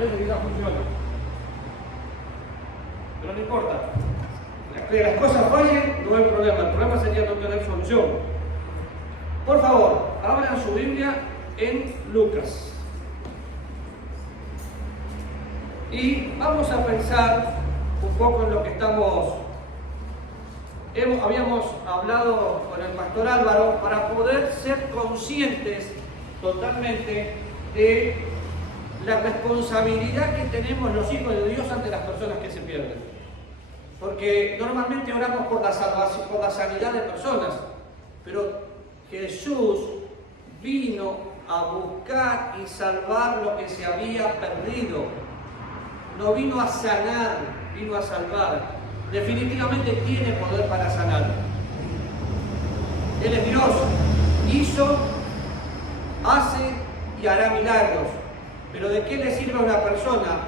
veces quizás funciona. Pero no importa. Que las cosas fallen no hay problema. El problema sería no tener solución. Por favor, abran su Biblia en Lucas. Y vamos a pensar un poco en lo que habíamos hablado con el pastor Álvaro para poder ser conscientes totalmente de la responsabilidad que tenemos los hijos de Dios ante las personas que se pierden. Porque normalmente oramos por la salvación, por la sanidad de personas, pero Jesús vino a buscar y salvar lo que se había perdido. No vino a sanar, vino a salvar. Definitivamente tiene poder para sanar. Él es Dios, hizo, hace y hará milagros. Pero ¿de qué le sirve a una persona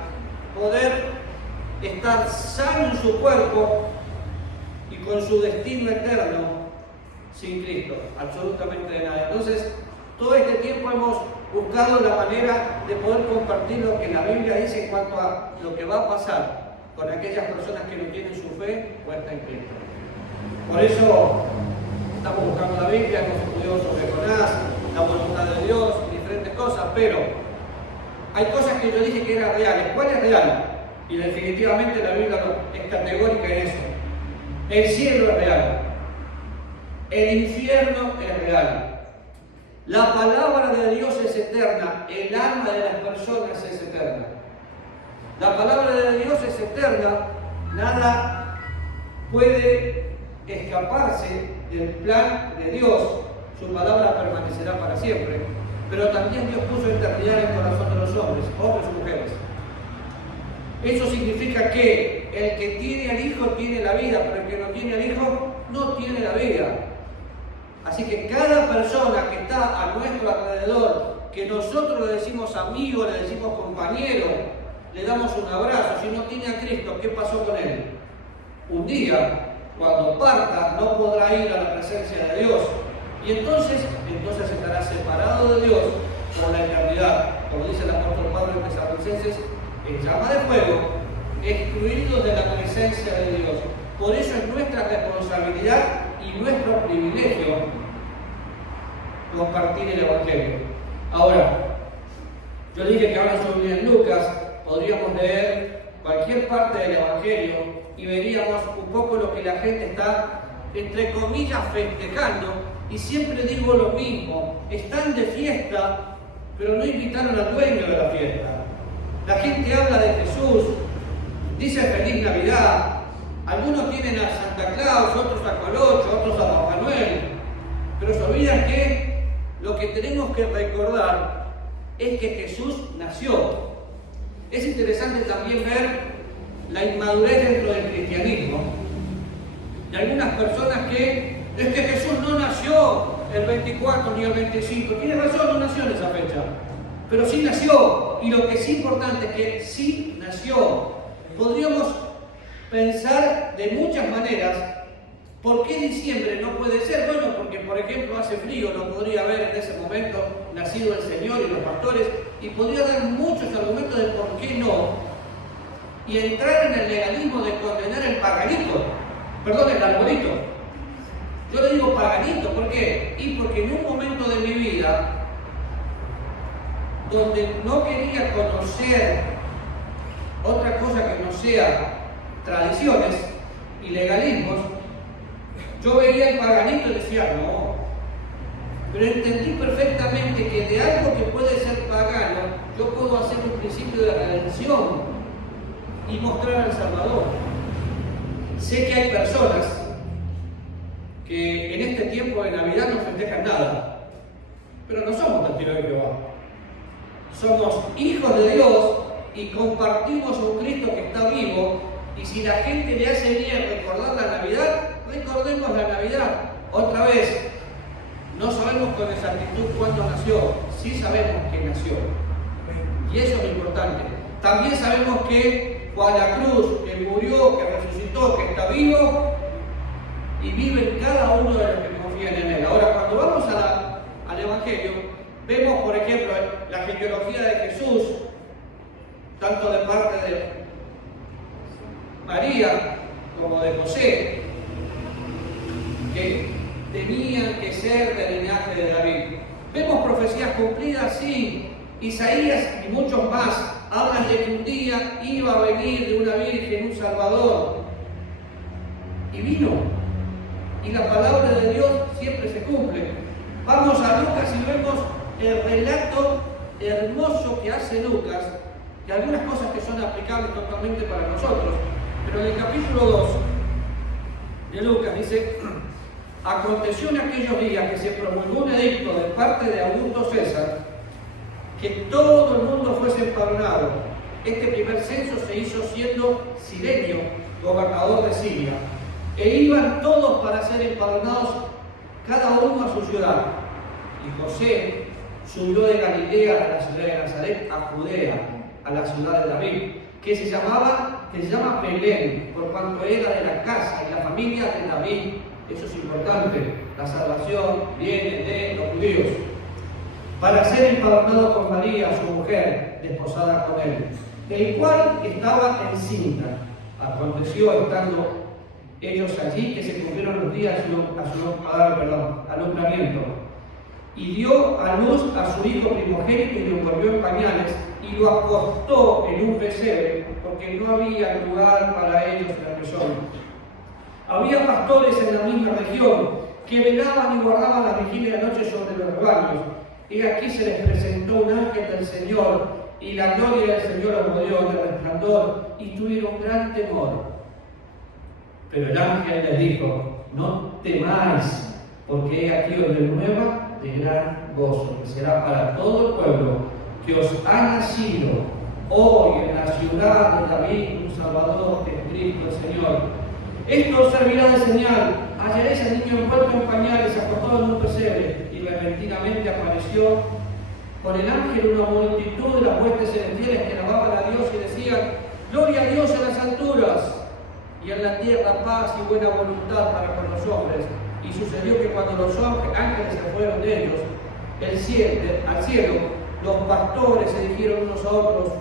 poder estar sano en su cuerpo y con su destino eterno sin Cristo? Absolutamente de nada. Entonces, todo este tiempo hemos buscado la manera de poder compartir lo que la Biblia dice en cuanto a lo que va a pasar con aquellas personas que no tienen su fe puesta en Cristo. Por eso estamos buscando la Biblia, hemos estudiado sobre Jonás, la voluntad de Dios, diferentes cosas, pero hay cosas que yo dije que eran reales. ¿Cuál es real? Y definitivamente la Biblia es categórica en eso. El cielo es real. El infierno es real. La palabra de Dios es eterna. El alma de las personas es eterna. La palabra de Dios es eterna. Nada puede escaparse del plan de Dios. Su palabra permanecerá para siempre. Pero también Dios puso eternidad en el corazón de los hombres y mujeres. Eso significa que el que tiene al Hijo tiene la vida, pero el que no tiene al Hijo no tiene la vida. Así que cada persona que está a nuestro alrededor, que nosotros le decimos amigo, le decimos compañero, le damos un abrazo, si no tiene a Cristo, ¿qué pasó con él? Un día, cuando parta, no podrá ir a la presencia de Dios. Y entonces estará separado de Dios por la eternidad. Como dice el apóstol Pablo en Tesalonicenses, en llama de fuego, excluidos de la presencia de Dios. Por eso es nuestra responsabilidad y nuestro privilegio compartir el Evangelio. Ahora, yo dije que ahora sobre en Lucas podríamos leer cualquier parte del Evangelio y veríamos un poco lo que la gente está, entre comillas, festejando. Y siempre digo lo mismo, están de fiesta, pero no invitaron al dueño de la fiesta. La gente habla de Jesús, dice Feliz Navidad, algunos tienen a Santa Claus, otros a Colocho, otros a Papá Noel, pero se olvidan que lo que tenemos que recordar es que Jesús nació. Es interesante también ver la inmadurez dentro del cristianismo de algunas personas que es que Jesús no nació el 24 ni el 25. Tiene razón, no nació en esa fecha. Pero sí nació. Y lo que es importante es que sí nació. Podríamos pensar de muchas maneras por qué diciembre no puede ser. Bueno, porque por ejemplo hace frío, no podría haber en ese momento nacido el Señor y los pastores. Y podría dar muchos argumentos de por qué no. Y entrar en el legalismo de condenar el paganito. Perdón, el arbolito. Yo le digo paganito, ¿por qué? Y porque en un momento de mi vida, donde no quería conocer otra cosa que no sea tradiciones y legalismos, yo veía el paganito y decía, no. Pero entendí perfectamente que de algo que puede ser pagano, yo puedo hacer un principio de redención y mostrar al Salvador. Sé que hay personas que en este tiempo de Navidad no festejan nada, pero no somos testigos de Jehová. Somos hijos de Dios y compartimos un Cristo que está vivo, y si la gente le hace bien recordar la Navidad, recordemos la Navidad. Otra vez, no sabemos con exactitud cuándo nació, sí sabemos que nació, y eso es lo importante. También sabemos que fue a la cruz, que murió, que resucitó, que está vivo, y vive en cada uno de los que confían en Él. Ahora, cuando vamos al Evangelio, vemos, por ejemplo, la genealogía de Jesús, tanto de parte de María como de José, que tenían que ser del linaje de David. ¿Vemos profecías cumplidas? Sí. Isaías y muchos más hablan de que un día iba a venir de una virgen un Salvador. Y vino. Y la palabra de Dios siempre se cumple. Vamos a Lucas y vemos el relato hermoso que hace Lucas, que algunas cosas que son aplicables totalmente para nosotros. Pero en el capítulo 2 de Lucas dice: aconteció en aquellos días que se promulgó un edicto de parte de Augusto César, que todo el mundo fuese empadronado. Este primer censo se hizo siendo Cirenio gobernador de Siria, e iban todos para ser empadronados, cada uno a su ciudad. Y José subió de Galilea a la ciudad de Nazaret, a Judea, a la ciudad de David, que se llama Belén, por cuanto era de la casa y la familia de David. Eso es importante. La salvación viene de los judíos. Para ser empadronado con María, su mujer, desposada con él, el cual estaba encinta. Aconteció, estando ellos allí, que se cumplieron los días a su alumbramiento, y dio a luz a su hijo primogénito y lo envolvió en pañales y lo acostó en un pesebre, porque no había lugar para ellos en el mesón. Había pastores en la misma región que velaban y guardaban la vigilia de noche sobre los rebaños. Y aquí se les presentó un ángel del Señor, y la gloria del Señor los rodeó de resplandor, y tuvieron gran temor. Pero el ángel les dijo: no temáis, porque he aquí os renueva de gran gozo, que será para todo el pueblo, que os ha nacido hoy en la ciudad de David un Salvador, que es Cristo el Señor. Esto os servirá de señal: hallaréis al niño envuelto en pañales, acostado en un pesebre. Y repentinamente apareció con el ángel una multitud de las huestes celestiales que alababan a Dios y decían: gloria a Dios en las alturas, y en la tierra paz y buena voluntad para con los hombres. Y sucedió que cuando los ángeles se fueron de ellos al cielo, los pastores se dijeron unos a otros: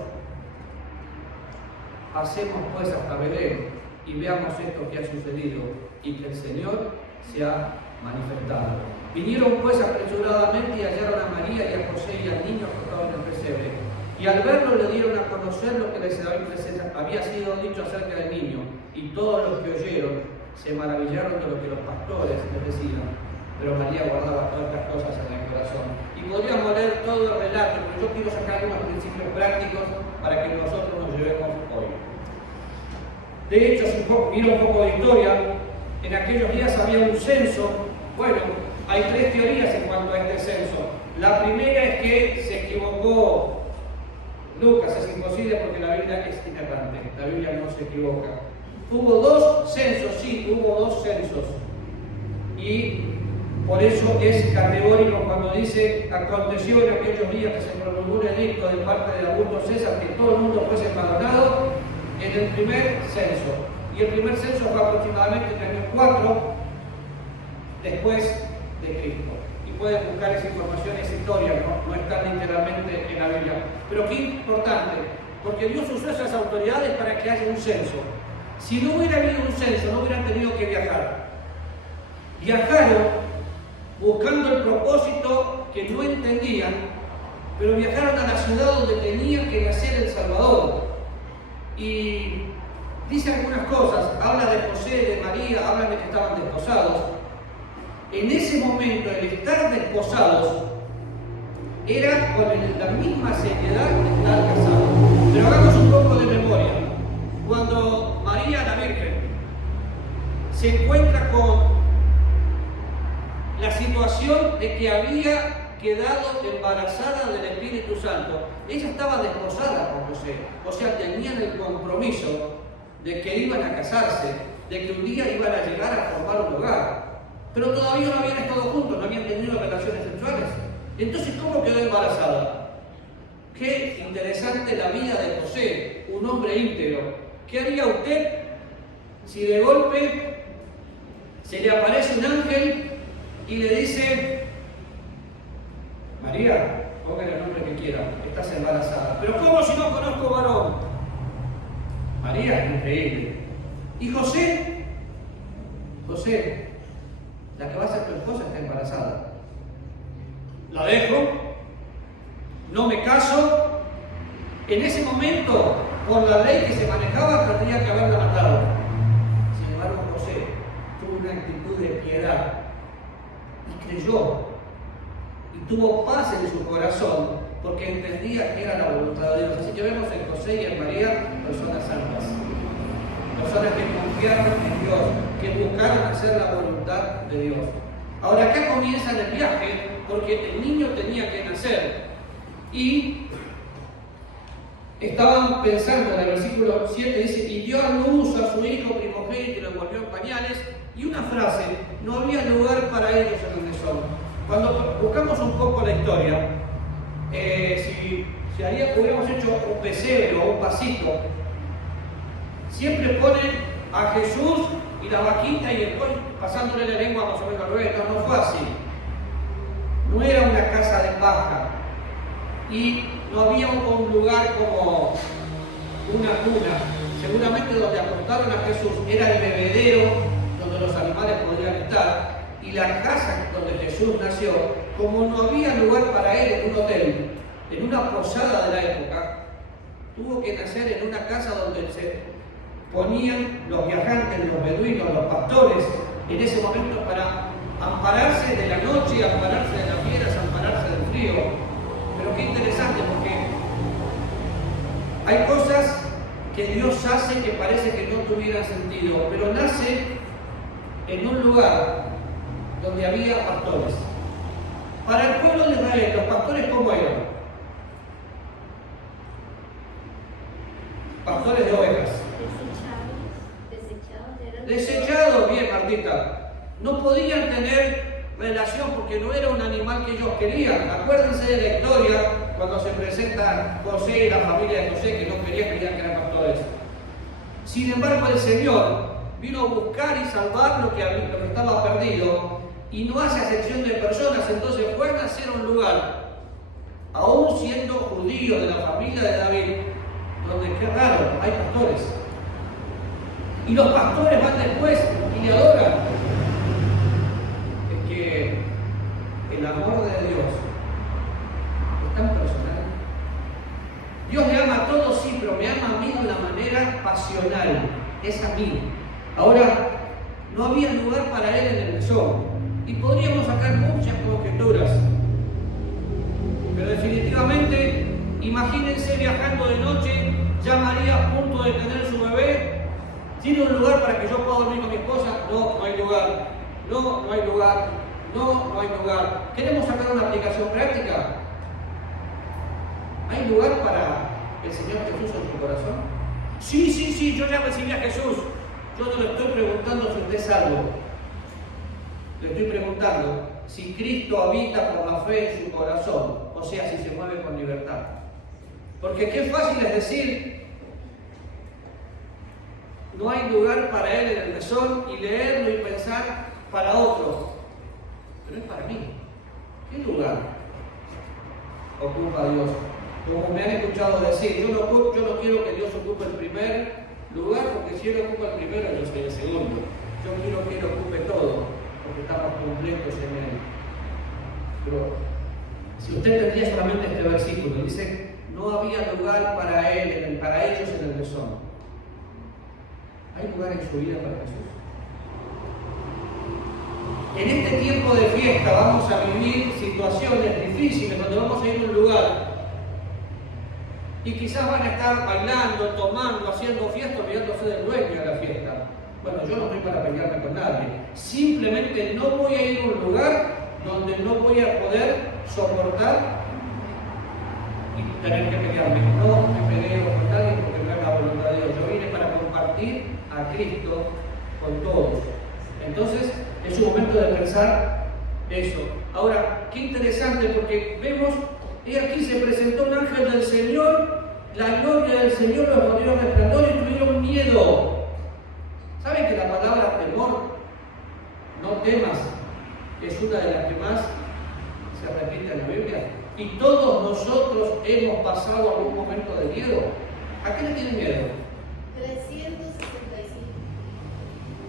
hacemos pues hasta Belén y veamos esto que ha sucedido y que el Señor se ha manifestado. Vinieron pues apresuradamente y hallaron a María y a José y al niño acostado en el pesebre. Y al verlo le dieron a conocer lo que les había sido dicho acerca del niño. Y todos los que oyeron se maravillaron de lo que los pastores les decían. Pero María guardaba todas estas cosas en el corazón. Y podríamos leer todo el relato, pero yo quiero sacar algunos principios prácticos para que nosotros nos llevemos hoy. De hecho, si mira un poco de historia, en aquellos días había un censo. Bueno, hay tres teorías en cuanto a este censo. La primera es que se equivocó Lucas, es imposible porque la Biblia es inerrante, la Biblia no se equivoca. Hubo dos censos, sí, hubo dos censos. Y por eso es categórico cuando dice: aconteció en aquellos días que se promulgó un edicto de parte de Augusto César que todo el mundo fuese empadronado en el primer censo. Y el primer censo fue aproximadamente en el año 4 después de Cristo. Y pueden buscar esa información, esa historia, no está literalmente en la Biblia. Pero qué importante, porque Dios usó esas autoridades para que haya un censo. Si no hubiera habido un censo, no hubieran tenido que viajar. Viajaron buscando el propósito que no entendían, pero viajaron a la ciudad donde tenía que nacer el Salvador. Y dice algunas cosas, habla de José, de María, habla de que estaban desposados. En ese momento, el estar desposados era con la misma seriedad de estar casados. Pero hagamos un poco de memoria. Cuando María la Virgen se encuentra con la situación de que había quedado embarazada del Espíritu Santo, ella estaba desposada con José, o sea, tenían el compromiso de que iban a casarse, de que un día iban a llegar a formar un hogar, pero todavía no habían estado juntos, no habían tenido relaciones sexuales. Entonces, ¿cómo quedó embarazada? Qué interesante la vida de José, un hombre íntegro. ¿Qué haría usted si de golpe se le aparece un ángel y le dice: María, póngale el nombre que quiera, esta estás embarazada. Pero ¿cómo si no conozco varón? María es increíble. ¿Y José? José, la que va a ser tu esposa está embarazada. La dejo, no me caso. En ese momento, por la ley que se manejaba, tendría que haberla matado. Sin embargo, José tuvo una actitud de piedad y creyó y tuvo paz en su corazón porque entendía que era la voluntad de Dios. Así que vemos en José y en María personas santas, personas que confiaron en Dios, que buscaron hacer la voluntad de Dios. Ahora acá comienza el viaje porque el niño tenía que nacer y estaban pensando en el versículo 7, dice, y dio a luz a su hijo primogénito y lo envolvió en pañales, y una frase, no había lugar para ellos en el mesón. Cuando buscamos un poco la historia, si ahí hubiéramos hecho un pesebre o un pasito, siempre ponen a Jesús y la vaquita y después pasándole la lengua más o menos al revés. No fue así. No era una casa de paja y no había un lugar como una cuna. Seguramente donde acostaron a Jesús era el bebedero donde los animales podrían estar, y la casa donde Jesús nació, como no había lugar para él en un hotel, en una posada de la época, tuvo que nacer en una casa donde se ponían los viajantes, los beduinos, los pastores, en ese momento para ampararse de la noche, ampararse de las piedras, ampararse del frío. Pero qué interesante, porque hay cosas que Dios hace que parece que no tuvieran sentido, pero nace en un lugar donde había pastores. Para el pueblo de Israel, los pastores ¿cómo eran? Pastores de ovejas. Desechados, bien Martita. No podían tener relación porque no era un animal que ellos querían. Acuérdense de la historia cuando se presenta José y la familia de José, que no querían que eran pastores. Sin embargo, el Señor vino a buscar y salvar lo que estaba perdido, y no hace acepción de personas. Entonces fue a nacer un lugar, aún siendo judío de la familia de David, donde, qué raro, hay pastores. Y los pastores van después y le adoran. Es que el amor de Dios es tan personal. Dios le ama a todos, sí, pero me ama a mí de una manera pasional. Es a mí. Ahora, no había lugar para él en el mesón. Y podríamos sacar muchas conjeturas. Pero definitivamente, imagínense viajando de noche, ya María a punto de tener su bebé. ¿Tiene un lugar para que yo pueda dormir con mi esposa? No, no hay lugar. No, no hay lugar. No, no hay lugar. ¿Queremos sacar una aplicación práctica? ¿Hay lugar para el Señor Jesús en su corazón? Sí, yo ya recibí a Jesús. Yo no le estoy preguntando si usted es salvo. Le estoy preguntando si Cristo habita por la fe en su corazón, o sea, si se mueve con libertad. Porque qué fácil es decir, no hay lugar para él en el mesón, y leerlo y pensar para otro. Pero es para mí. ¿Qué lugar ocupa Dios? Como me han escuchado decir, yo no quiero que Dios ocupe el primer lugar, porque si Él ocupa el primero, yo soy el segundo. Yo quiero que Él ocupe todo, porque estamos completos en Él. Pero si usted tendría solamente este versículo, dice, no había lugar para él, para ellos en el mesón. ¿Hay lugar en su vida para Jesús? En este tiempo de fiesta vamos a vivir situaciones difíciles donde vamos a ir a un lugar y quizás van a estar bailando, tomando, haciendo fiesta, olvidándose del dueño de la fiesta. Bueno, yo no estoy para pelearme con nadie. Simplemente no voy a ir a un lugar donde no voy a poder soportar y tener que pelearme. No me peleo con nadie porque no es la voluntad de Dios. Yo vine para compartir a Cristo con todos. Entonces, es un momento de pensar eso. Ahora, qué interesante, porque vemos, y aquí se presentó un ángel del Señor, la gloria del Señor los rodeó de resplandor y tuvieron miedo. ¿Saben que la palabra temor, no temas, es una de las que más se repite en la Biblia? Y todos nosotros hemos pasado algún momento de miedo. ¿A qué le tiene miedo?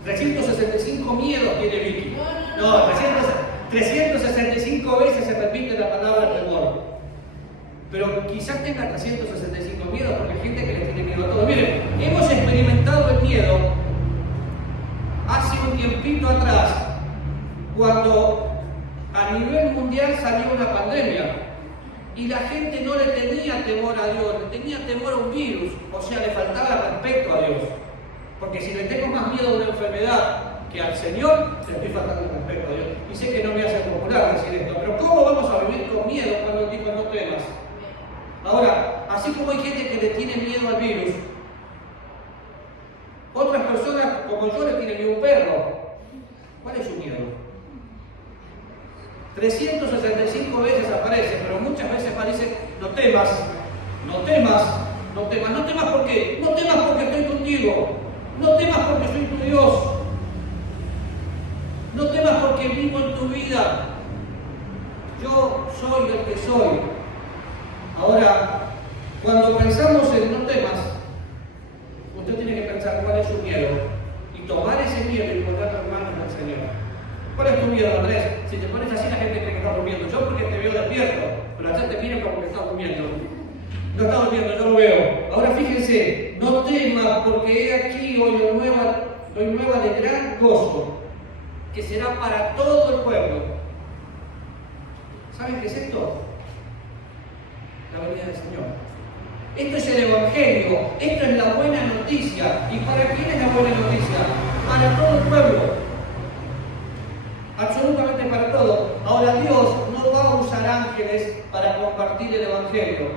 365 miedos tiene Vicky. No, 365 veces se repite la palabra temor. Pero quizás tenga 365 miedos porque hay gente que le tiene miedo a todo. Miren, hemos experimentado el miedo hace un tiempito atrás, cuando a nivel mundial salió una pandemia y la gente no le tenía temor a Dios, le tenía temor a un virus, o sea, le faltaba respeto a Dios. Porque si le tengo más miedo a una enfermedad que al Señor, le estoy faltando el respeto a Dios. Y sé que no me hace popular decir esto, pero ¿cómo vamos a vivir con miedo cuando Él dijo no temas? Ahora, así como hay gente que le tiene miedo al virus, otras personas como yo le tienen miedo a un perro. ¿Cuál es su miedo? 365 veces aparece, pero muchas veces aparece no temas, no temas, no temas. No temas ¿por qué? No temas porque estoy contigo. No temas porque soy tu Dios. No temas porque vivo en tu vida. Yo soy el que soy. Ahora, cuando pensamos en no temas, usted tiene que pensar cuál es su miedo y tomar ese miedo y ponerlo en manos del Señor. ¿Cuál es tu miedo, Andrés? Si te pones así, la gente cree que estás durmiendo. Yo porque te veo despierto, pero la gente mira como que estás durmiendo. No está durmiendo, yo lo veo. Ahora fíjense, no temas porque he aquí hoy nueva de gran gozo, que será para todo el pueblo. ¿Saben qué es esto? La venida del Señor. Esto es el Evangelio, esto es la buena noticia. ¿Y para quién es la buena noticia? Para todo el pueblo. Absolutamente para todo. Ahora Dios no va a usar ángeles para compartir el Evangelio.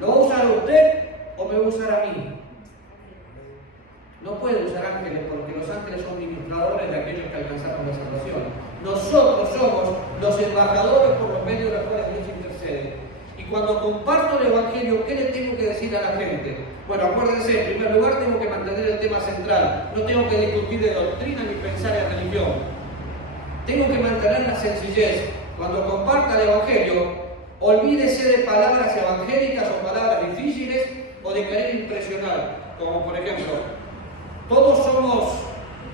¿Lo va a usar usted o me va a usar a mí? No puede usar ángeles porque los ángeles son ministradores de aquellos que alcanzaron la salvación. Nosotros somos los embajadores por los medios de los cuales Dios intercede. Y cuando comparto el Evangelio, ¿qué le tengo que decir a la gente? Bueno, acuérdense, en primer lugar tengo que mantener el tema central. No tengo que discutir de doctrina ni pensar en religión. Tengo que mantener la sencillez. Cuando comparta el Evangelio, olvídese de palabras evangélicas o palabras difíciles o de querer impresionar. Como por ejemplo, todos somos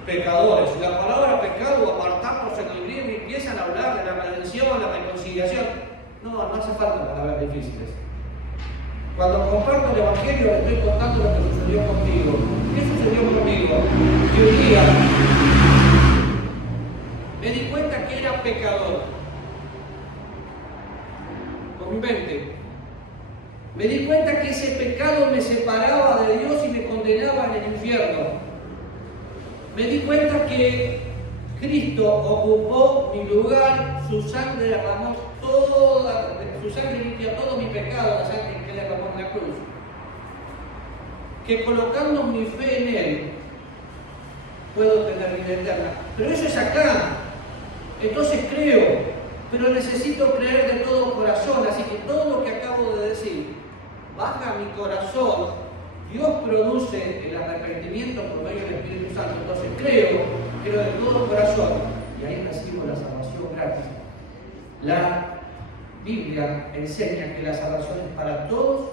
pecadores. La palabra pecado, apartarnos en el griego, y empiezan a hablar de la redención, la reconciliación. No hace falta palabras difíciles. Cuando comparto el Evangelio, le estoy contando lo que sucedió conmigo. ¿Qué sucedió conmigo? Que un día me di cuenta que era pecador. Con mi mente. Me di cuenta que ese pecado me separaba de Dios y me condenaba en el infierno. Me di cuenta que Cristo ocupó mi lugar, su sangre derramó su sangre limpia todo mi pecado, la sangre que derramó en la cruz. Que colocando mi fe en Él, puedo tener vida eterna. Pero eso es acá. Entonces creo, pero necesito creer de todo corazón. Así que todo lo que acabo de decir, baja mi corazón. Dios produce el arrepentimiento por medio del Espíritu Santo. Entonces creo de todo corazón. Y ahí recibo la salvación gratis. La Biblia enseña que la salvación es para todos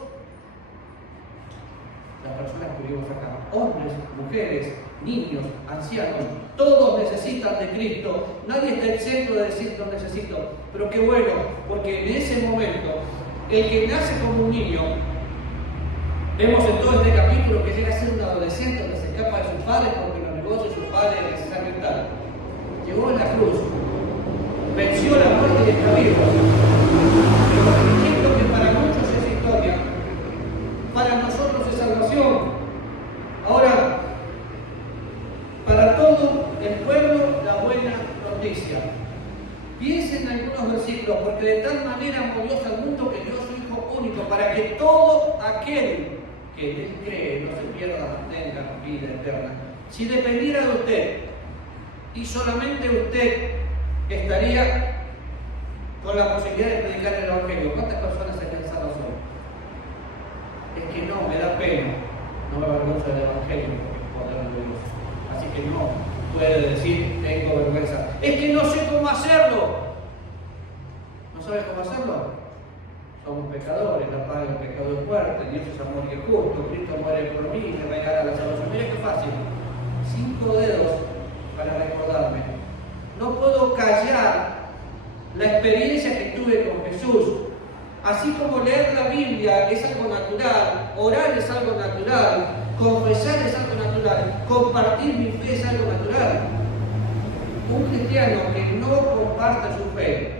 las personas que vivimos acá. Hombres, mujeres, niños, ancianos, todos necesitan de Cristo. Nadie está exento de decir lo necesito. Pero qué bueno, porque en ese momento, el que nace como un niño, vemos en todo este capítulo que llega a ser un adolescente que se escapa de sus padres porque los negocios de sus padres es necesario estar. Llegó en la cruz, venció la muerte y está vivo. Pero esto que para muchos es historia, para nosotros es salvación. Ahora, para todo el pueblo, la buena noticia. Piensen en algunos versículos, porque de tal manera amó Dios al mundo que dio a su Hijo único, para que todo aquel que en Él cree no se pierda, tenga vida eterna. Si dependiera de usted, y solamente usted estaría con la posibilidad de predicar el Evangelio, ¿cuántas personas se pensaron hoy? Es que no, me da pena, no me avergüenza del Evangelio, porque es poder de Dios. Así que no puede decir, tengo vergüenza. Es que no sé cómo hacerlo. No sabe cómo hacerlo? Somos pecadores, la paga del pecado es muerte, Dios es amor y es justo, Cristo muere por mí y me regala la salvación. Mira qué fácil. 5 dedos para recordarme. No puedo callar la experiencia que tuve con Jesús. Así como leer la Biblia es algo natural, orar es algo natural, confesar es algo natural, compartir mi fe es algo natural. Un cristiano que no comparte su fe,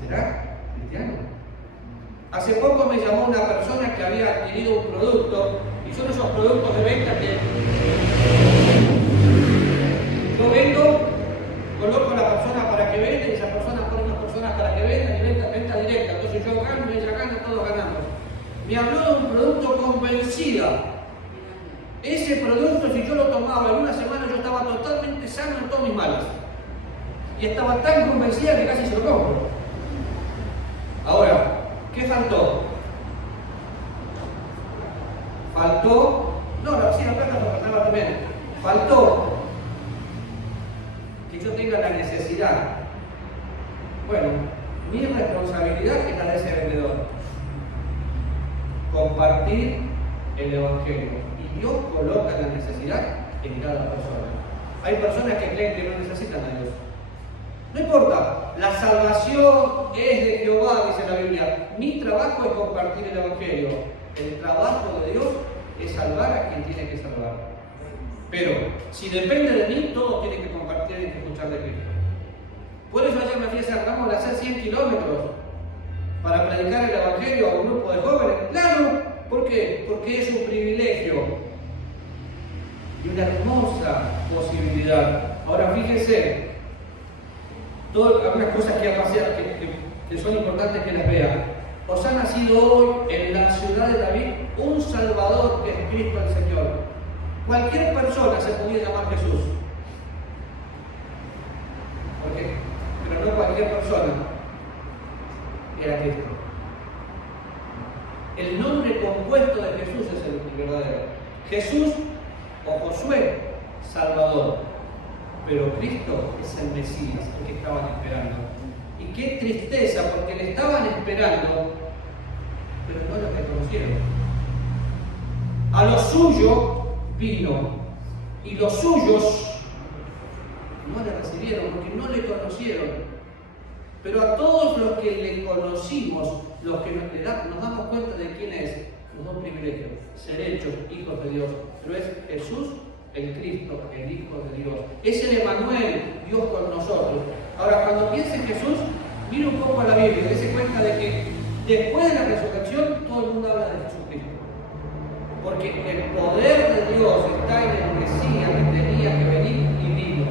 ¿será cristiano? Hace poco me llamó una persona que había adquirido un producto, y son esos productos de venta que yo vendo, coloco a la persona para que venda, y esa persona pone unas personas para que vendan, y venta directa. Entonces yo gano, ella gana, todos ganamos. Me habló de un producto convencida. Ese producto, si yo lo tomaba en una semana, yo estaba totalmente sano en todos mis males. Y estaba tan convencida que casi se lo compro. Ahora, ¿qué faltó? Sí, la plata me faltaba también. Faltó que yo tenga la necesidad. Bueno, mi responsabilidad es la de ese vendedor. Compartir el Evangelio. Y Dios coloca la necesidad en cada persona. Hay personas que creen que no necesitan a Dios. No importa, la salvación es de Jehová, dice la Biblia. Mi trabajo es compartir el Evangelio. El trabajo de Dios es salvar a quien tiene que salvar. Pero si depende de mí, todos tienen que compartir y escuchar de Cristo. Por eso ayer me fui a San Ramón a hacer 100 kilómetros para predicar el Evangelio a un grupo de jóvenes. Claro, ¿por qué? Porque es un privilegio y una hermosa posibilidad. Ahora fíjense, algunas cosas que ha pasado que son importantes que las vean. Os ha nacido hoy en la ciudad de David un Salvador que es Cristo el Señor. Cualquier persona se podía llamar Jesús. ¿Por qué? Pero no cualquier persona era Cristo. El nombre compuesto de Jesús es el verdadero. Jesús o Josué, Salvador. Pero Cristo es el Mesías, el que estaban esperando. Y qué tristeza, porque le estaban esperando, pero no lo reconocieron. A lo suyo vino, y los suyos no le recibieron, porque no le conocieron. Pero a todos los que le conocimos, los que nos damos cuenta de quién es, nos da un privilegio, ser hechos hijos de Dios. Pero es Jesús el Cristo, el Hijo de Dios. Es el Emanuel, Dios con nosotros. Ahora, cuando piensa en Jesús, mira un poco a la Biblia, dése cuenta de que después de la resurrección, todo el mundo habla de Jesucristo. Porque el poder de Dios está en el Mesías que tenía que venir y vino.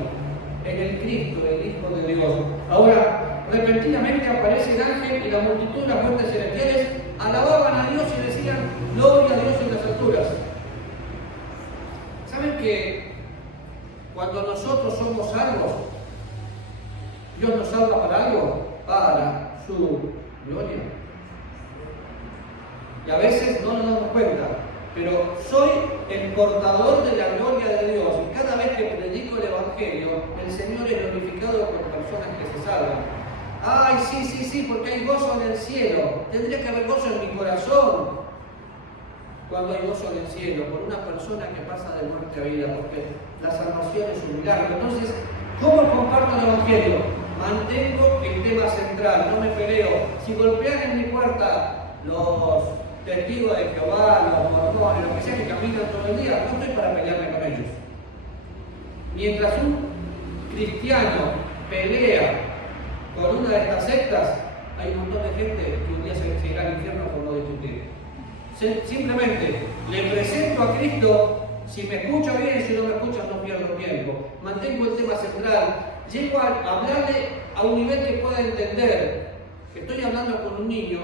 En el Cristo, el Hijo de Dios. Ahora, repentinamente aparece el ángel y la multitud de las huestes celestiales alababan a Dios y decían, gloria a Dios en las alturas. ¿Saben que cuando nosotros somos salvos, Dios nos salva para algo? Para su gloria. Y a veces no nos damos cuenta, pero soy el portador de la gloria de Dios. Y cada vez que predico el Evangelio, el Señor es glorificado por personas que se salvan. Ay, sí, porque hay gozo en el cielo. Tendría que haber gozo en mi corazón cuando hay gozo en el cielo, por una persona que pasa de muerte a vida, porque la salvación es un milagro. Entonces, ¿cómo comparto el Evangelio? Mantengo el tema central, no me peleo. Si golpean en mi puerta los testigos de Jehová, los mormones, lo que sea que caminan todo el día, no estoy para pelearme con ellos. Mientras un cristiano pelea con una de estas sectas, hay un montón de gente que un día se irá al infierno por no discutir. Simplemente le presento a Cristo, si me escucha bien, si no me escucha no pierdo tiempo. Mantengo el tema central, llego a hablarle a un nivel que pueda entender. Estoy hablando con un niño,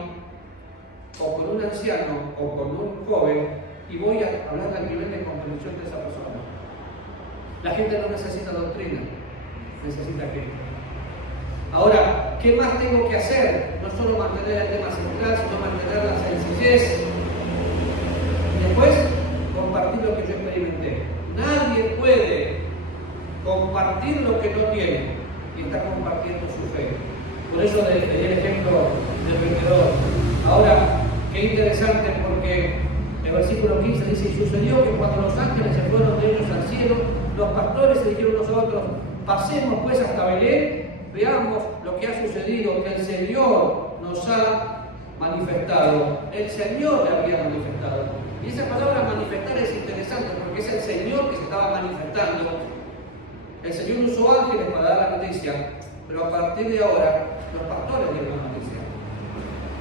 o con un anciano, o con un joven, y voy a hablar al nivel de comprensión de esa persona. La gente no necesita doctrina, necesita Cristo. Ahora, ¿qué más tengo que hacer? No solo mantener el tema central, sino mantener la sencillez. Y después, compartir lo que yo experimenté. Nadie puede compartir lo que no tiene. y está compartiendo su fe. Por eso le di el ejemplo del vendedor. Ahora, qué interesante, porque el versículo 15 dice: y sucedió que cuando los ángeles se fueron de ellos al cielo, los pastores se dijeron unos a otros: pasemos pues hasta Belén, veamos lo que ha sucedido, que el Señor nos ha manifestado. El Señor le había manifestado. Y esa palabra manifestar es interesante, porque es el Señor que se estaba manifestando. El Señor usó ángeles para dar la noticia, pero a partir de ahora los pastores dieron la noticia.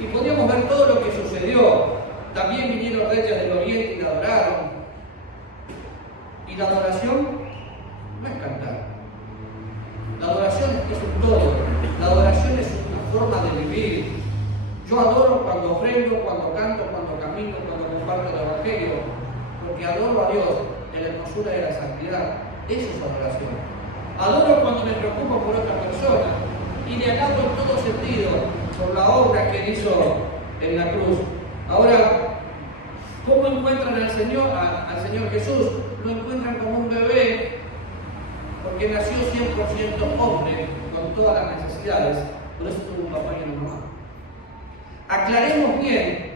Y podíamos ver todo lo que sucedió. También vinieron reyes del oriente y la adoraron. Y la adoración no es cantar. La adoración es un todo. La adoración es una forma de vivir. Yo adoro cuando ofrendo, cuando canto, cuando camino, cuando comparto el Evangelio, porque adoro a Dios en la hermosura de la santidad. Eso es adoración. Adoro cuando me preocupo por otra persona y le alabo en todo sentido por la obra que Él hizo en la cruz. Ahora, ¿cómo encuentran al Señor Jesús? Lo encuentran como un bebé, porque nació 100% hombre, con todas las necesidades. Por eso tuvo un papá y una mamá. Aclaremos bien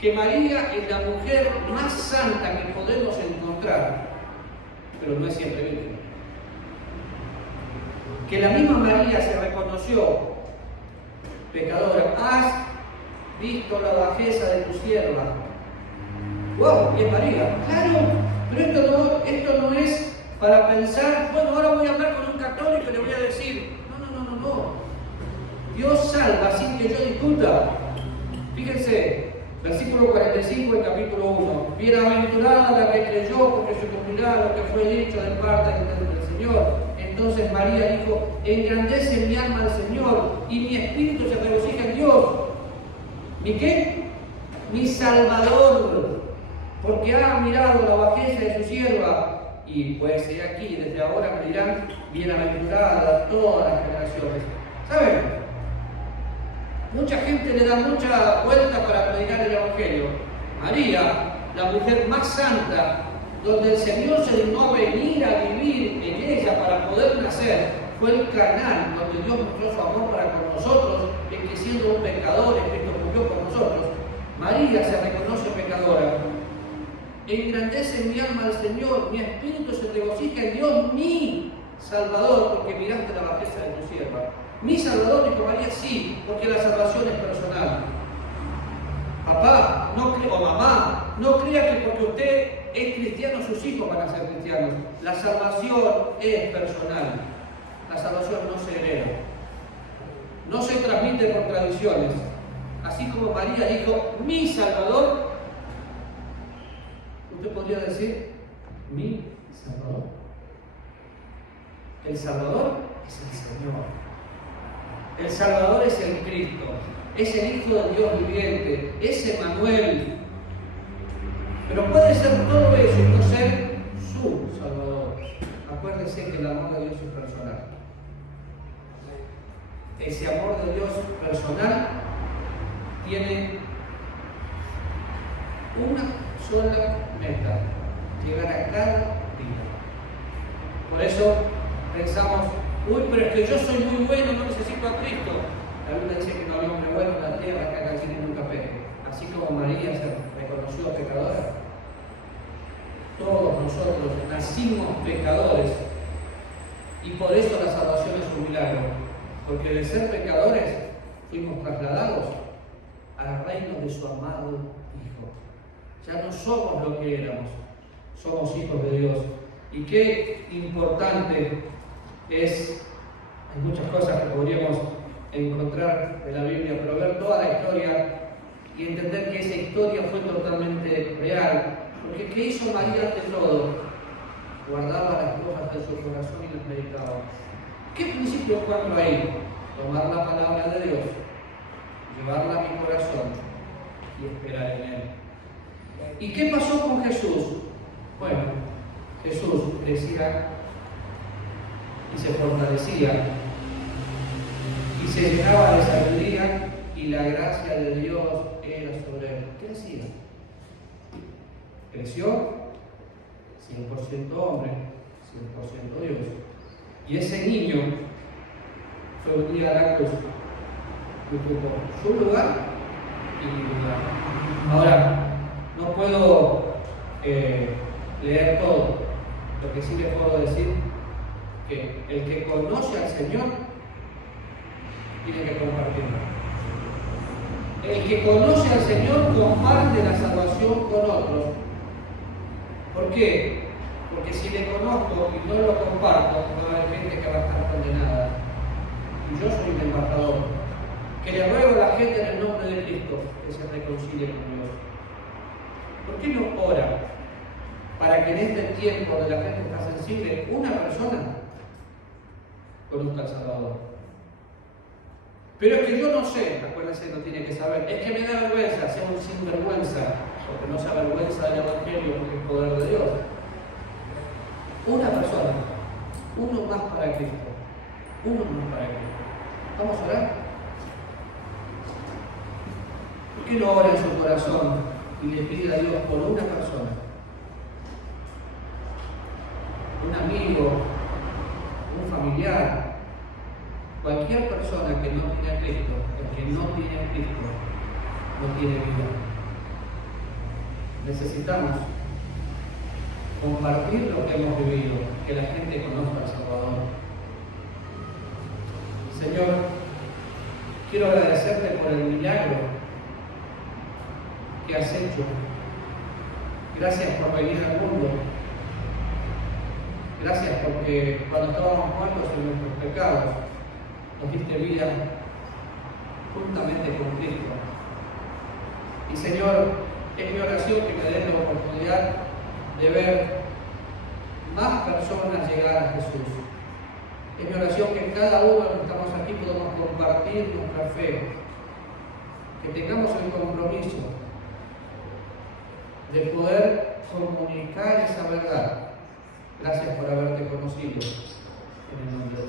que María es la mujer más santa que podemos encontrar, pero no es siempre virgen. Que la misma María se reconoció pecadora. Has visto la bajeza de tu sierva. ¡Wow! ¿Y es María? Claro, pero esto no es para pensar, bueno, ahora voy a hablar con un católico y le voy a decir, no. Dios salva sin que yo discuta. Fíjense, versículo 45 del capítulo 1. Bienaventurada la que creyó, porque se cumplirá lo que fue dicho de parte del Señor. Entonces María dijo: engrandece mi alma al Señor, y mi espíritu se regocija en Dios. ¿Mi qué? Mi Salvador, porque ha mirado la bajeza de su sierva. Y pues he aquí, desde ahora me dirán bienaventuradas todas las generaciones. ¿Saben? Mucha gente le da mucha vuelta para predicar el Evangelio. María, la mujer más santa, donde el Señor se dignó a venir a vivir en ella para poder nacer, fue el canal donde Dios mostró su amor para con nosotros, en que siendo un pecador, Cristo murió por nosotros. María se reconoce pecadora. Engrandece mi alma al Señor, mi espíritu se regocija en Dios, mi Salvador, porque miraste la bajeza de tu sierva. Mi Salvador, dijo María, sí, porque la salvación es personal. Papá, o mamá, no crea que porque usted es cristiano, sus hijos van a ser cristianos. La salvación es personal. La salvación no se hereda. No se transmite por tradiciones. Así como María dijo, mi Salvador, usted podría decir, mi Salvador. El Salvador es el Señor. El Salvador es el Cristo, es el Hijo de Dios viviente, es Emmanuel. Pero puede ser todo eso y no ser su Salvador. Acuérdense que el amor de Dios es personal. Ese amor de Dios personal tiene una sola meta: llegar a cada día. Por eso pensamos, uy, pero es que yo soy muy bueno, no necesito a Cristo. La Biblia dice que no hay hombre bueno en la tierra que haga el cielo nunca peque. Así como María se reconoció pecadora, todos nosotros nacimos pecadores, y por eso la salvación es un milagro, porque de ser pecadores fuimos trasladados al reino de su amado Hijo. Ya no somos lo que éramos, somos hijos de Dios. Y qué importante es, hay muchas cosas que podríamos encontrar en la Biblia, pero ver toda la historia y entender que esa historia fue totalmente real. Porque ¿qué hizo María ante todo? Guardaba las cosas de su corazón y las meditaba. ¿Qué principio encuentro ahí? Tomar la palabra de Dios, llevarla a mi corazón y esperar en Él. ¿Y qué pasó con Jesús? Bueno, Jesús crecía y se fortalecía y se llenaba de sabiduría, y la gracia de Dios era sobre él. ¿Qué hacía? Creció 100% hombre, 100% Dios. Y ese niño fue un día a la cruz. Me ocupó su lugar y mi lugar. Ahora, no puedo leer todo. Lo que sí les puedo decir que el que conoce al Señor tiene que compartirlo. El que conoce al Señor comparte la salvación con otros. ¿Por qué? Porque si le conozco y no lo comparto, va a haber gente que va a estar condenada. Y yo soy el embajador, que le ruego a la gente en el nombre de Cristo que se reconcilie con Dios. ¿Por qué no ora para que en este tiempo de la gente está sensible, una persona conozca al Salvador? Pero es que yo no sé, acuérdense, no tiene que saber, es que me da vergüenza, sea un sinvergüenza, porque no se avergüenza del Evangelio, porque es poder de Dios. Una persona, uno más para Cristo, uno más para Cristo. ¿Vamos a orar? ¿Por qué no ora en su corazón y le pide a Dios por una persona? Un amigo, un familiar, cualquier persona que no tiene a Cristo, el que no tiene a Cristo, no tiene vida. Necesitamos compartir lo que hemos vivido, que la gente conozca al Salvador. Señor, quiero agradecerte por el milagro que has hecho. Gracias por venir al mundo. Gracias porque cuando estábamos muertos en nuestros pecados, nos diste vida juntamente con Cristo. Y Señor, es mi oración que me des la oportunidad de ver más personas llegar a Jesús. Es mi oración que cada uno de los que estamos aquí podamos compartir nuestra fe, que tengamos el compromiso de poder comunicar esa verdad. Gracias por haberte conocido. En el nombre de